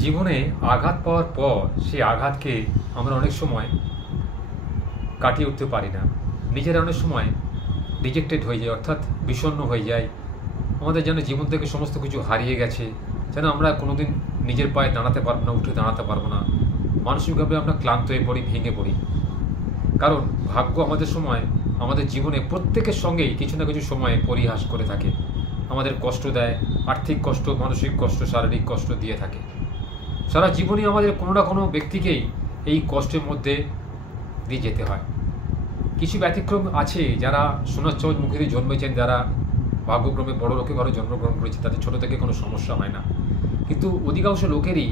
জীবনে আঘাত পাওয়ার পর সেই আঘাতকে আমরা অনেক সময় কাটিয়ে উঠতে পারি না। নিজেরা অনেক সময় রিজেক্টেড হয়ে যায়, অর্থাৎ বিষণ্ণ হয়ে যায়। আমাদের যেন জীবন থেকে সমস্ত কিছু হারিয়ে গেছে, যেন আমরা কোনোদিন নিজের পায়ে দাঁড়াতে পারবো না, উঠে দাঁড়াতে পারবো না। মানসিকভাবে আমরা ক্লান্ত হয়ে পড়ি, ভেঙে পড়ি। কারণ ভাগ্য আমাদের জীবনে প্রত্যেকের সঙ্গেই কিছু না কিছু সময়ে পরিহাস করে থাকে, আমাদের কষ্ট দেয়, আর্থিক কষ্ট, মানসিক কষ্ট, শারীরিক কষ্ট দিয়ে থাকে। সারা জীবনই আমাদের কোনো না কোনো ব্যক্তিকেই এই কষ্টের মধ্যে দিয়ে যেতে হয়। কিছু ব্যতিক্রম আছে যারা সোনার চামচ মুখে দিয়ে জন্মেছেন, যারা ভাগ্যক্রমে বড় লোকে ঘরে জন্মগ্রহণ করেছে, তাদের ছোটো থেকে কোনো সমস্যা হয় না। কিন্তু অধিকাংশ লোকেরই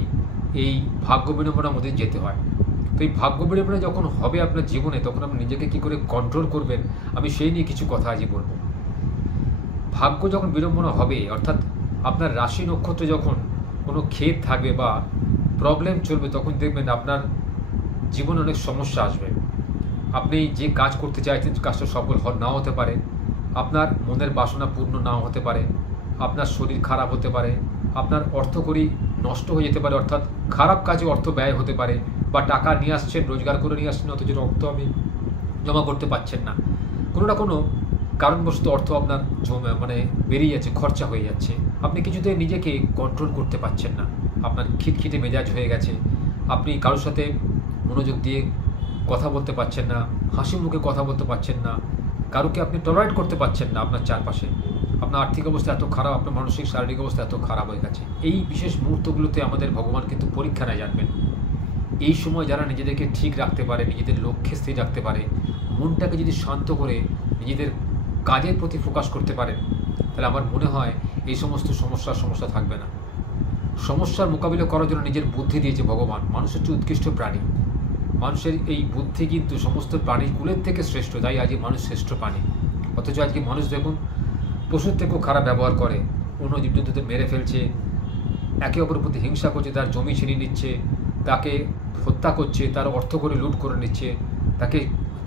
এই ভাগ্য বিড়ম্বনার মধ্যে যেতে হয়। তো এই ভাগ্য বিড়ম্বনা যখন হবে আপনার জীবনে, তখন আপনি নিজেকে কী করে কন্ট্রোল করবেন, আমি সেই নিয়ে কিছু কথা আজই বলবো। ভাগ্য যখন বিড়ম্বনা হবে, অর্থাৎ আপনার রাশি নক্ষত্রে যখন কোনো ক্ষেত থাকবে বা প্রবলেম চলবে, তখন দেখবেন আপনার জীবনে অনেক সমস্যা আসবে। আপনি যে কাজ করতে চাইছেন কাজটা সফল নাও হতে পারে, আপনার মনের বাসনা পূর্ণ নাও হতে পারে, আপনার শরীর খারাপ হতে পারে, আপনার অর্থকড়ি নষ্ট হয়ে যেতে পারে, অর্থাৎ খারাপ কাজে অর্থ ব্যয় হতে পারে, বা টাকা নিয়ে আসছেন, রোজগার করে নিয়ে আসছেন, অথচ অর্থ আপনি জমা করতে পারছেন না। কোনো না কোনো কারণবশত অর্থ আপনার বেরিয়ে যাচ্ছে, খরচা হয়ে যাচ্ছে। আপনি কিছুতে নিজেকে কন্ট্রোল করতে পারছেন না, আপনার খিটখিটে মেজাজ হয়ে গেছে, আপনি কারোর সাথে মনোযোগ দিয়ে কথা বলতে পারছেন না, হাসি মুখে কথা বলতে পারছেন না, কারোকে আপনি টলারেট করতে পারছেন না আপনার চারপাশে। আপনার আর্থিক অবস্থা এত খারাপ, আপনার মানসিক শারীরিক অবস্থা এত খারাপ হয়ে গেছে। এই বিশেষ মুহূর্তগুলোতে আমাদের ভগবান কিন্তু পরীক্ষা নেয়, জানবেন। এই সময় যারা নিজেদেরকে ঠিক রাখতে পারে, নিজেদের লক্ষ্যে স্থির রাখতে পারে, মনটাকে যদি শান্ত করে নিজেদের কাজের প্রতি ফোকাস করতে পারেন, তাহলে আমার মনে হয় এই সমস্ত সমস্যা থাকবে না। সমস্যার মোকাবিলা করার জন্য নিজের বুদ্ধি দিয়েছে ভগবান। মানুষ হচ্ছে উৎকৃষ্ট প্রাণী, মানুষের এই বুদ্ধি কিন্তু সমস্ত প্রাণীর কুলের থেকে শ্রেষ্ঠ, তাই আজকে মানুষ শ্রেষ্ঠ প্রাণী। অথচ আজকে মানুষ দেখুন পশুর থেকেও খারাপ ব্যবহার করে, অন্য জীবজন্তুদের মেরে ফেলছে, একে অপরের প্রতি হিংসা করছে, তার জমি ছিনিয়ে নিচ্ছে, তাকে হত্যা করছে, তার অর্থ করে লুট করে নিচ্ছে, তাকে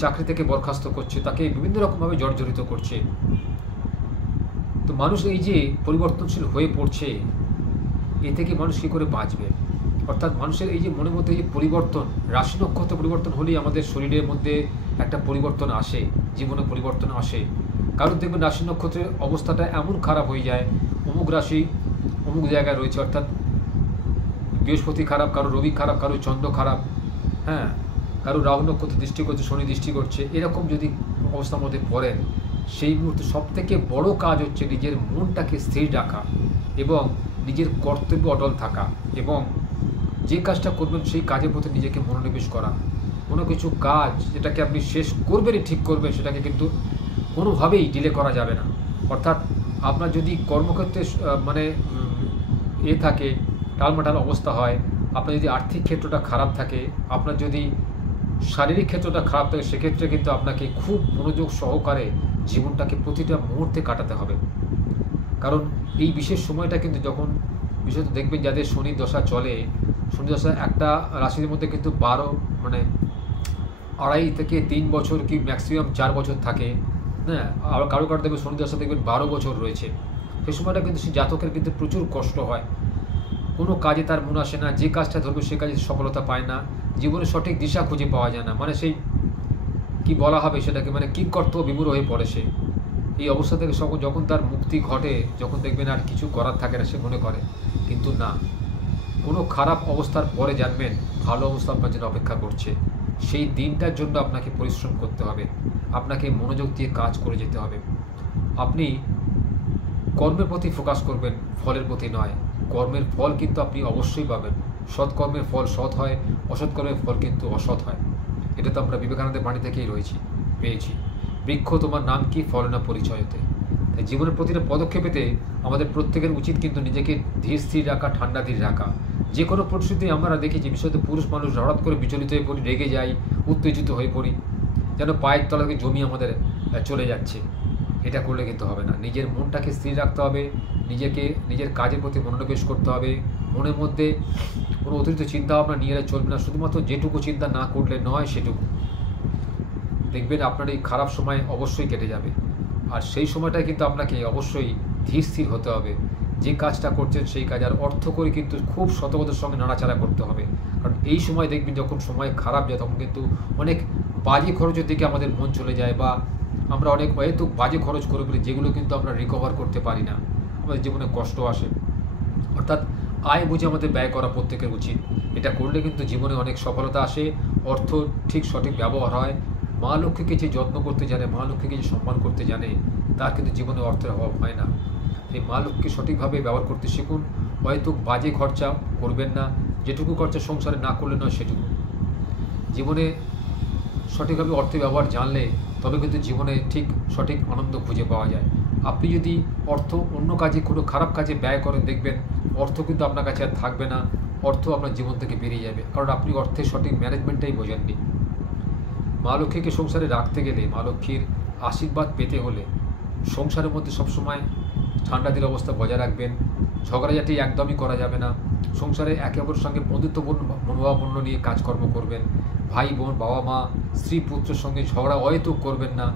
চাকরি থেকে বরখাস্ত করছে, তাকে বিভিন্ন রকমভাবে জর্জরিত করছে। তো মানুষ এই যে পরিবর্তনশীল হয়ে পড়ছে, এ থেকে মানুষ কী করে বাঁচবে? অর্থাৎ মানুষের এই যে মনের মধ্যে এই যে পরিবর্তন, রাশি নক্ষত্র পরিবর্তন হলেই আমাদের শরীরের মধ্যে একটা পরিবর্তন আসে, জীবনে পরিবর্তন আসে। কারোর দেখবেন রাশি নক্ষত্রের অবস্থাটা এমন খারাপ হয়ে যায়, অমুক রাশি অমুক জায়গায় রয়েছে, অর্থাৎ বৃহস্পতি খারাপ, কারো রবি খারাপ, কারো চন্দ্র খারাপ, হ্যাঁ, কারো রাহু নক্ষত্র দৃষ্টি করছে, শনি দৃষ্টি করছে, এরকম যদি অবস্থার মধ্যে পড়েন, সেই মুহূর্তে সবথেকে বড় কাজ হচ্ছে নিজের মনটাকে স্থির রাখা এবং নিজের কর্তব্য অটল থাকা, এবং যে কাজটা করবেন সেই কাজের প্রতি নিজেকে মনোনিবেশ করা। কোনো কিছু কাজ যেটাকে আপনি শেষ করবেনই, ঠিক করবেন, সেটাকে কিন্তু কোনোভাবেই ডিলে করা যাবে না। অর্থাৎ আপনার যদি কর্মক্ষেত্রে থাকে, টালমাটাল অবস্থা হয়, আপনার যদি আর্থিক ক্ষেত্রটা খারাপ থাকে, আপনার যদি শারীরিক ক্ষেত্রটা খারাপ থাকে, সেক্ষেত্রে কিন্তু আপনাকে খুব মনোযোগ সহকারে জীবনটাকে প্রতিটা মুহূর্তে কাটাতে হবে। কারণ এই বিশেষ সময়টা কিন্তু যখন বিশেষত দেখবেন যাদের শনি দশা চলে, শনি দশা একটা রাশির মধ্যে কিন্তু 2.5 থেকে 3 বছর কি ম্যাক্সিমাম 4 বছর থাকে, হ্যাঁ। আর কারো দেখবেন শনি দশা দেখবেন 12 বছর রয়েছে। সেই সময়টা কিন্তু সেই জাতকের কিন্তু প্রচুর কষ্ট হয়, কোনো কাজে তার মন আসে না, যে কাজটা ধরবে সে কাজে সফলতা পায় না, জীবনে সঠিক দিশা খুঁজে পাওয়া যায় না, সেই কি বলা হবে সেটাকে, কিংকর্তব্য বিমূঢ় হয়ে পড়ে সে। এই অবস্থা থেকে যখন তার মুক্তি ঘটে, যখন দেখবেন আর কিছু করার থাকে না, সে মনে করে। কিন্তু না, কোনো খারাপ অবস্থার পরে জানবেন ভালো অবস্থা আপনার জন্য অপেক্ষা করছে। সেই দিনটার জন্য আপনাকে পরিশ্রম করতে হবে, আপনাকে মনোযোগ দিয়ে কাজ করে যেতে হবে। আপনি কর্মের প্রতি ফোকাস করবেন, ফলের প্রতি নয়। কর্মের ফল কিন্তু আপনি অবশ্যই পাবেন। সৎকর্মের ফল সৎ হয়, অসৎ কর্মের ফল কিন্তু অসৎ হয়। এটা তো আমরা বিবেকানন্দের বাণী থেকেই পেয়েছি। বৃক্ষ তোমার নাম কি, ফল না পরিচয়তে। তাই জীবনের প্রতিটা পদক্ষেপেতে আমাদের প্রত্যেকের উচিত কিন্তু নিজেকে ধীর স্থির রাখা, ঠান্ডা ধীর রাখা। যে কোনো পরিস্থিতি আমরা দেখেছি, বিশেষত পুরুষ মানুষ হঠাৎ করে বিচলিত হয়ে পড়ি, রেগে যাই, উত্তেজিত হয়ে পড়ি, যেন পায়ের তলা থেকে জমি আমাদের চলে যাচ্ছে। এটা করলে কিন্তু হবে না। নিজের মনটাকে স্থির রাখতে হবে, নিজের কাজের প্রতি মনোনিবেশ করতে হবে। মনের মধ্যে কোনো অতিরিক্ত চিন্তাভাবনা নিয়ে চলবে না, শুধুমাত্র যেটুকু চিন্তা না করলে নয় সেটুকু। দেখবেন আপনার এই খারাপ সময় অবশ্যই কেটে যাবে। আর সেই সময়টায় কিন্তু আপনাকে অবশ্যই ধীর স্থির হতে হবে, যে কাজটা করছেন সেই কাজ আর অর্থ করে কিন্তু খুব সতর্কতার সঙ্গে নাড়াচাড়া করতে হবে। কারণ এই সময় দেখবেন যখন সময় খারাপ যায় তখন কিন্তু অনেক বাজে খরচের দিকে আমাদের মন চলে যায়, বা আমরা অনেক হয়তো বাজে খরচ করে ফেলি যেগুলো কিন্তু আমরা রিকভার করতে পারি না, আমাদের জীবনে কষ্ট আসে। অর্থাৎ আয় বুঝে আমাদের ব্যয় করা প্রত্যেকের উচিত। এটা করলে কিন্তু জীবনে অনেক সফলতা আসে, অর্থ ঠিক সঠিক ব্যবহার হয়। মা লক্ষ্মীকে যে যত্ন করতে জানে, মা লক্ষ্মীকে যে সম্মান করতে জানে, তার কিন্তু জীবনে অর্থের অভাব হয় না। এই মা লক্ষ্মীকে সঠিকভাবে ব্যবহার করতে শিখুন। হয়তো বাজে খরচা করবেন না, যেটুকু খরচা সংসারে না করলে নয় সেটুকু। জীবনে সঠিকভাবে অর্থের ব্যবহার জানলে তবে কিন্তু জীবনে ঠিক সঠিক আনন্দ খুঁজে পাওয়া যায়। আপনি যদি অর্থ অন্য কাজে, কোনো খারাপ কাজে ব্যয় করেন, দেখবেন অর্থ কিন্তু আপনার কাছে আর থাকবে না, অর্থ আপনার জীবন থেকে বেরিয়ে যাবে, কারণ আপনি অর্থের সঠিক ম্যানেজমেন্টটাই বোঝেননি। মা লক্ষ্মীকে সংসারে রাখতে গেলে, মা লক্ষ্মীর আশীর্বাদ পেতে হলে সংসারের মধ্যে সবসময় ঠান্ডা দিল অবস্থা বজায় রাখবেন। ঝগড়াঝাটি একদমই করা যাবে না। সংসারে একে অপরের সঙ্গে বন্ধুত্বপূর্ণ মনোভাবাপন্ন নিয়ে কাজকর্ম করবেন। ভাই বোন, বাবা মা, স্ত্রী পুত্রের সঙ্গে ঝগড়া হয়তো করবেন না।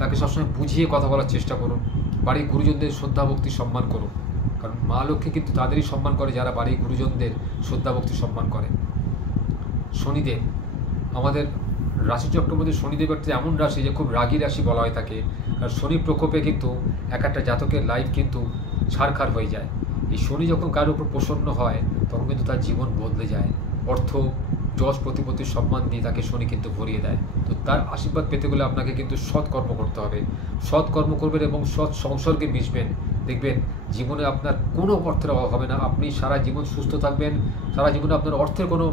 তাকে সবসময় বুঝিয়ে কথা বলার চেষ্টা করুন। বাড়ির গুরুজনদের শ্রদ্ধা ভক্তি সম্মান করুন, কারণ মা লক্ষ্মী কিন্তু তাদেরই সম্মান করে যারা বাড়ির গুরুজনদের শ্রদ্ধা ভক্তি সম্মান করে। শনিদেব, আমাদের রাশিচক্রের মধ্যে শনিদেব একটা এমন রাশি যে খুব রাগী রাশি বলা হয় থাকে। আর শনির প্রকোপে কিন্তু এক একটা জাতকের লাইফ কিন্তু ছারখার হয়ে যায়। এই শনি যখন কারোর উপর প্রসন্ন হয় তখন কিন্তু তার জীবন বদলে যায়। অর্থ, যশ, প্রতিপত্তির সম্মান দিয়ে তাকে শনি কিন্তু ভরিয়ে দেয়। তো তার আশীর্বাদ পেতে গেলে আপনাকে কিন্তু সৎ কর্ম করতে হবে। সৎ কর্ম করবেন এবং সৎ সংসর্গে মিশবেন, দেখবেন জীবনে আপনার কোনো অর্থের অভাব হবে না। আপনি সারা জীবন সুস্থ থাকবেন, সারা জীবনে আপনার অর্থের কোনো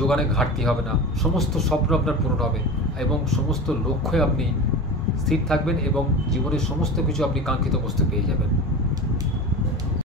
যোগানে ঘাটতি হবে না। সমস্ত স্বপ্ন আপনার পূরণ হবে এবং সমস্ত লক্ষ্যে আপনি স্থির থাকবেন এবং জীবনের সমস্ত কিছু আপনি কাঙ্ক্ষিত বস্তু পেয়ে যাবেন।